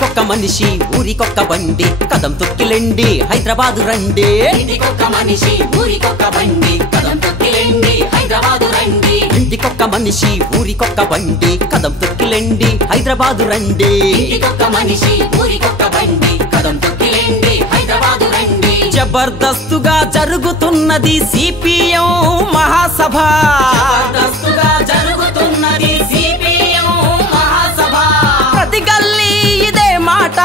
ఇంటికొక్క మనిషి ఊరికొక్క బండి కదం తొక్కిలెండి హైదరాబాదు రండి. ఇంటికొక్క మనిషి ఊరికొక్క బండి కదం తొక్కిలెండి హైదరాబాదు రండి. ఇంటికొక్క మనిషి ఊరికొక్క బండి కదం తొక్కిలెండి హైదరాబాదు రండి. ఇంటికొక్క మనిషి ఊరికొక్క బండి కదం తొక్కిలెండి హైదరాబాదు రండి. జబర్దస్తుగా జరుగుతున్నది సిపిఎం మహాసభ. జబర్దస్తుగా జరుగుతున్నది సిపిఎం మహాసభ. ప్రతి గల్లీ ఇదే మాట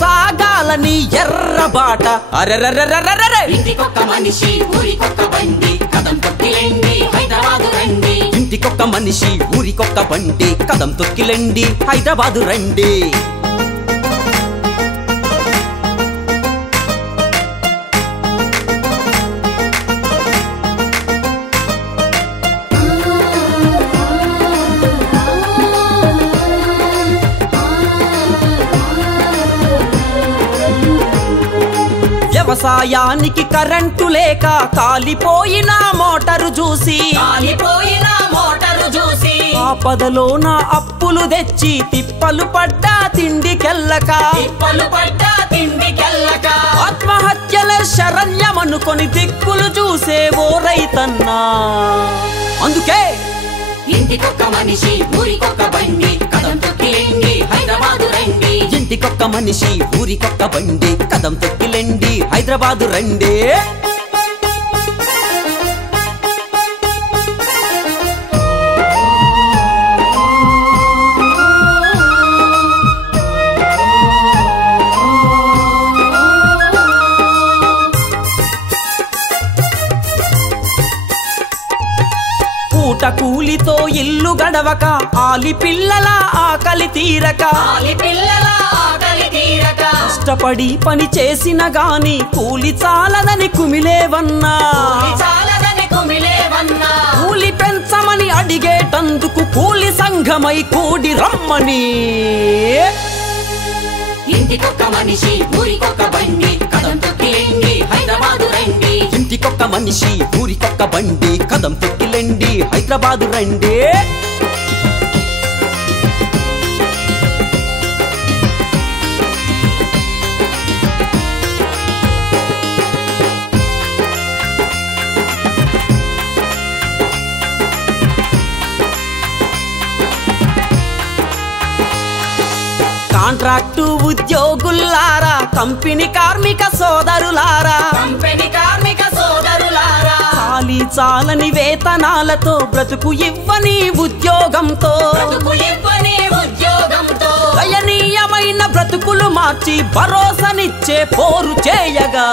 సాగాలని ఎర్రబాట. అరెరెరెరెరెరె ఇంటికొక్క మనిషి ఊరికొక్క బండి కదం తొక్కిలెండి హైదరాబాదు రండి. ఇంటికొక్క మనిషి ఊరికొక్క బండి కదం తొక్కిలెండి హైదరాబాదు రండి. వ్యవసాయానికి కరెంటు లేక కాలిపోయిన మోటారు చూసి ఆపదలోన అప్పులు తెచ్చి తిప్పలు పడ్డా తిండికెళ్ళక ఆత్మహత్యల శరణ్యమనుకొని దిక్కులు చూసే ఓ రైతన్నా. అందుకే ఇంటికొక్క మనిషి ఊరికొక్క బండి కదం తొక్కిలెండి హైదరాబాదు రండి. ఇంటికొక్క మనిషి ఊరికొక్క బండి కదం తొక్కిలెండి హైదరాబాదు రండి. పూట కూలితో ఇల్లు గడవక ఆలి పిల్లల ఆకలి తీరక కష్టపడి పని చేసిన గాని కూలి చాలదని కుమిలేవన్నా. కూలి పెంచమని అడిగేటందుకు కూలి సంఘమై కూడి రమ్మని. ఇంటికొక్క మనిషి ఊరికొక్క బండి కదం తొక్కిలెండి హైదరాబాదు రండి. ఇంటికొక్క మనిషి ఊరికొక్క బండి కదం తొక్కిలెండి హైదరాబాదు రండి. కాంట్రాక్టు ఉద్యోగులారా కంపెనీ కార్మిక సోదరులారా చాలీ చాలని వేతనాలతో బ్రతుకు ఇవ్వని ఉద్యోగంతో దయనీయమైన బ్రతుకులు మార్చి భరోసానిచ్చే పోరు చేయగా.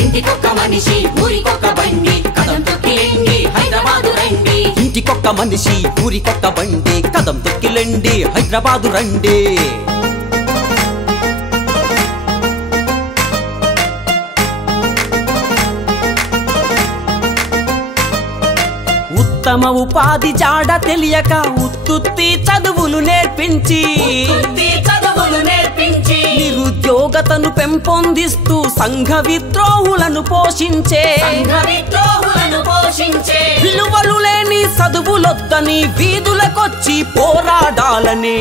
ఇంటికొక్క మనిషి ఊరికొక్క బండి కదం తొక్కిలెండి హైదరాబాదు రండి. ఇంటికొక్క మనిషి ఊరికొక్క బండి కదం తొక్కిలెండి హైదరాబాదు రండి. ఉత్తమ ఉపాధి జాడ తెలియక ఉత్తుత్తి చదువులు నేర్పించి నిరుద్యోగతను పెంపొందిస్తూ సంఘ విద్రోహులను పోషించే విలువలు లేని చదువులొద్దని వీధులకొచ్చి పోరాడాలని.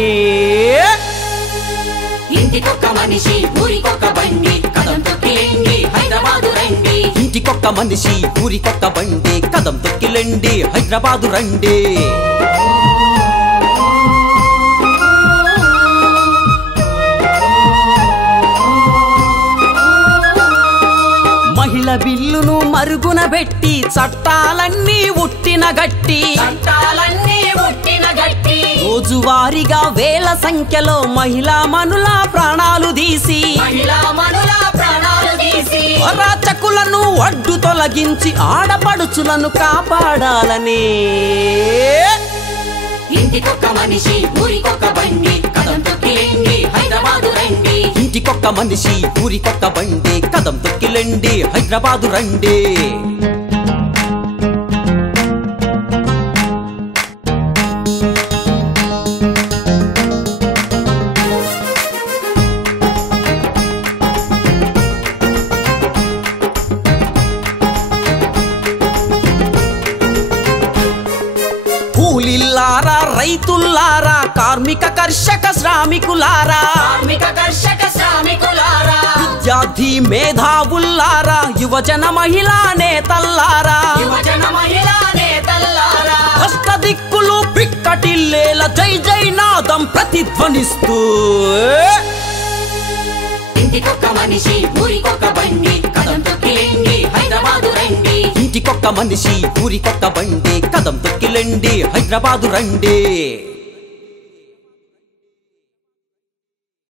ఇంటికొక్క మనిషి ఊరికొక్క బండి కదం తొక్కిలెండి హైదరాబాదు రండి. ఇంటికొక్క మనిషి ఊరికొక్క బండి కదం తొక్కిలెండి హైదరాబాదు రండి. మహిళ బిల్లును మరుగున పెట్టి చట్టాలన్నీ ఉట్టిన గట్టి రోజువారీగా వేల సంఖ్యలో మహిళా మనుల ప్రాణాలు తీసి అరాచకులను అడ్డు తొలగించి ఆడపడుచులను కాపాడాలని. ఇంటికొక్క మనిషి ఊరికొక్క బండి కదం తొక్కిలెండి హైదరాబాదు రండి. ఇంటికొక్క మనిషి ఊరికొక్క బండి కదం తొక్కిలెండి హైదరాబాదు రండి. రైతుల్లారా కార్మిక కర్షక శ్రామికులారా కార్మిక కర్షక శ్రామికులారా విద్యార్థి మేధావుల్లారా యువజన మహిళా నేతల్లారా యువజన మహిళా నేతల్లారా అష్టదిక్కులు పిక్కటిల్లేల జై జై నాదం ప్రతిధ్వనిస్తూ ఇంటికొక్క మనిషి ఊరికొక్క బండి కదం తొక్కిలెండి హైదరాబాదు రండి ఇంటికొక్క మనిషి ఊరికొక్క బండి కదం తొక్కిలెండి హైదరాబాదు రండి